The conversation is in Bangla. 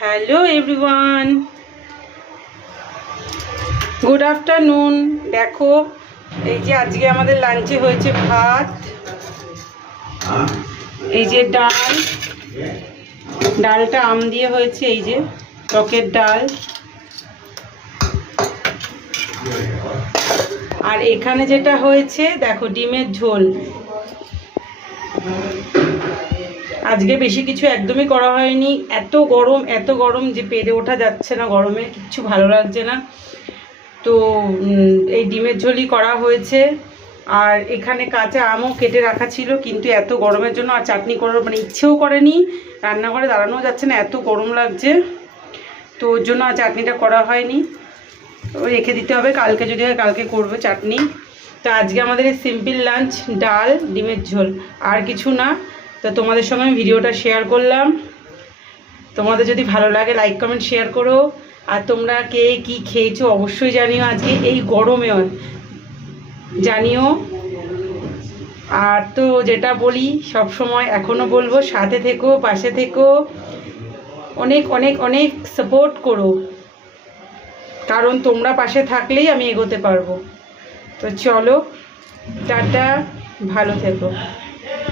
Hello everyone, good afternoon. দেখো এই যে আজকে আমাদের লাঞ্চে হয়েছে ভাত, এই যে ডালটা আম দিয়ে হয়েছে, এই যে টকের ডাল। আর এখানে যেটা হয়েছে দেখো ডিমের ঝোল। আজকে বেশি কিছু একদমই করা হয়নি, এত গরম যে পেরে ওঠা যাচ্ছে না, গরমে কিচ্ছু ভালো লাগছে না। তো এই ডিমের ঝোলই করা হয়েছে। আর এখানে কাঁচা আমও কেটে রাখা ছিল, কিন্তু এত গরমের জন্য আর চাটনি করার ইচ্ছেও করেনি, রান্নাঘরে দাঁড়ানোও যাচ্ছে না, এত গরম লাগছে। তো ওর জন্য আর চাটনিটা করা হয়নি, ওই রেখে দিতে হবে, কালকে যদি হয় কালকে করবো চাটনি। তো আজকে আমাদের এই সিম্পল লাঞ্চ, ডাল ডিমের ঝোল, আর কিছু না। তো তোমাদের সঙ্গে আমি ভিডিওটা শেয়ার করলাম। তোমাদের যদি ভালো লাগে লাইক কমেন্ট শেয়ার করো। আর তোমরা কে কি খেয়েছো অবশ্যই জানিও, আজকে এই গরমেও জানিও। আর তো যেটা বলি সব সময়, এখনও বলবো, সাথে থেকো, পাশে থেকো, অনেক অনেক অনেক সাপোর্ট করো, কারণ তোমরা পাশে থাকলেই আমি এগোতে পারবো। তো চলো, টাটা, ভালো থেকো।